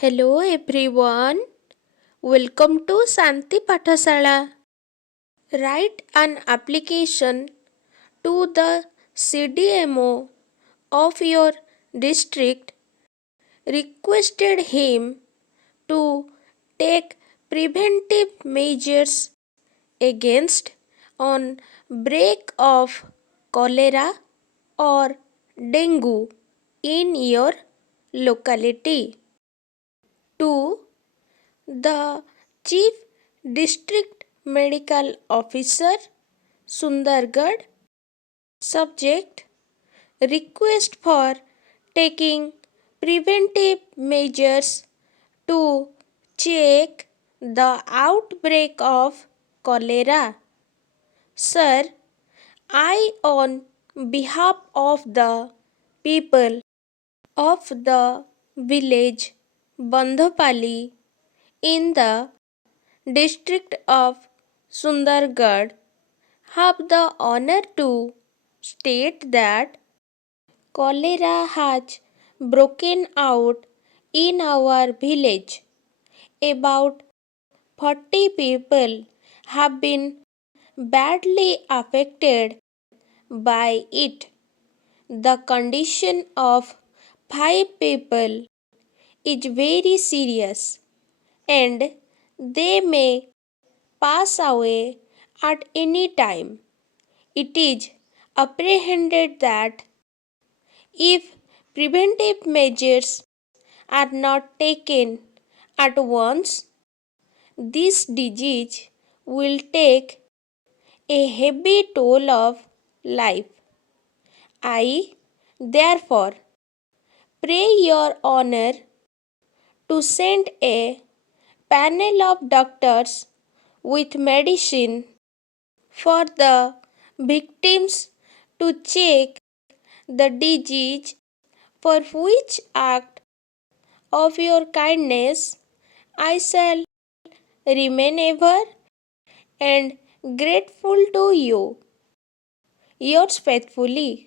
Hello everyone, welcome to Santi Pathasala. Write an application to the CDMO of your district. Requested him to take preventive measures against on break of cholera or dengue in your locality. 2. The Chief District Medical Officer, Sundargarh. Subject: request for taking preventive measures to check the outbreak of cholera. Sir, I, on behalf of the people of the village Bandhapali in the district of Sundargarh, have the honor to state that cholera has broken out in our village. About 40 people have been badly affected by it. The condition of 5 people is very serious and they may pass away at any time. It is apprehended that if preventive measures are not taken at once, this disease will take a heavy toll of life. I, therefore, pray your honor to send a panel of doctors with medicine for the victims to check the disease, for which act of your kindness I shall remain ever and grateful to you. Yours faithfully,